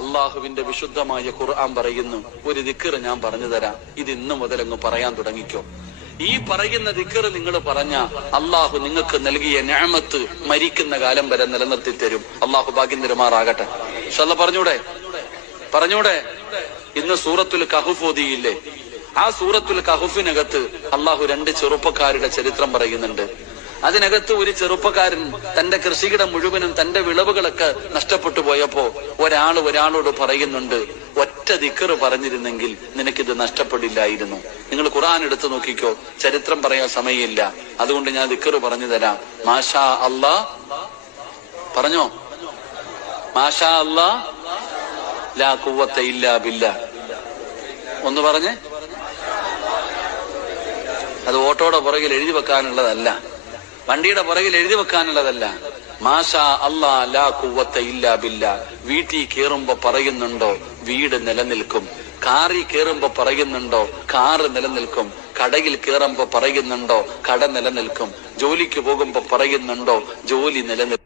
അള്ളാഹുവിന്റെ വിശുദ്ധമായ ഖുർആൻ പറയുന്നു, ഒരു ദിക്ർ ഞാൻ പറഞ്ഞു തരാം, ഇത് ഇന്നു മുതൽ അങ്ങ് പറയാൻ തുടങ്ങിക്കോ. ഈ പറയുന്ന ദിക്ർ നിങ്ങൾ പറഞ്ഞ അള്ളാഹു നിങ്ങൾക്ക് നൽകിയ നിഅമത്ത് മരിക്കുന്ന കാലം വരെ നിലനിർത്തി തരും. അള്ളാഹു ഭാഗ്യം തരുമാറാകട്ടെ. പറഞ്ഞൂടെ? ഇന്ന് സൂറത്തുൽ കഹ്ഫ് ഓതിയില്ലേ? ആ സൂറത്തുൽ കഹ്ഫിനകത്ത് അള്ളാഹു 2 ചെറുപ്പക്കാരുടെ ചരിത്രം പറയുന്നുണ്ട്. അതിനകത്ത് ഒരു ചെറുപ്പക്കാരൻ തന്റെ കൃഷിയിടം മുഴുവനും തന്റെ വിളവുകളൊക്കെ നഷ്ടപ്പെട്ടു പോയപ്പോ ഒരാളോട് പറയുന്നുണ്ട്, ഒറ്റ ദിക്ർ പറഞ്ഞിരുന്നെങ്കിൽ നിനക്കിത് നഷ്ടപ്പെടില്ലായിരുന്നു. നിങ്ങൾ ഖുർആൻ എടുത്തു നോക്കിക്കോ, ചരിത്രം പറയാൻ സമയമില്ല, അതുകൊണ്ട് ഞാൻ ദിക്ർ പറഞ്ഞു തരാം. മാഷാ അല്ലാ പറഞ്ഞോ, മാഷാ അല്ലാ ലാ ഖുവത ഇല്ലാ ബില്ലാ. ഒന്ന് പറഞ്ഞേ. അത് ഓട്ടോയുടെ പുറകിൽ എഴുതി വെക്കാനുള്ളതല്ല, വണ്ടിയുടെ പുറകിൽ എഴുതി വെക്കാനുള്ളതല്ല. മാഷാ അല്ലാ ലാ ഖുവത ഇല്ലാ ബില്ലാ. വീട്ടിൽ കേറുമ്പോ പറയുന്നുണ്ടോ, വീട് നിലനിൽക്കും. കാറിൽ കേറുമ്പോ പറയുന്നുണ്ടോ, കാറ് നിലനിൽക്കും. കടയിൽ കേറുമ്പോ പറയുന്നുണ്ടോ, കട നിലനിൽക്കും. ജോലിക്ക് പോകുമ്പോ പറയുന്നുണ്ടോ, ജോലി നിലനിൽക്കും.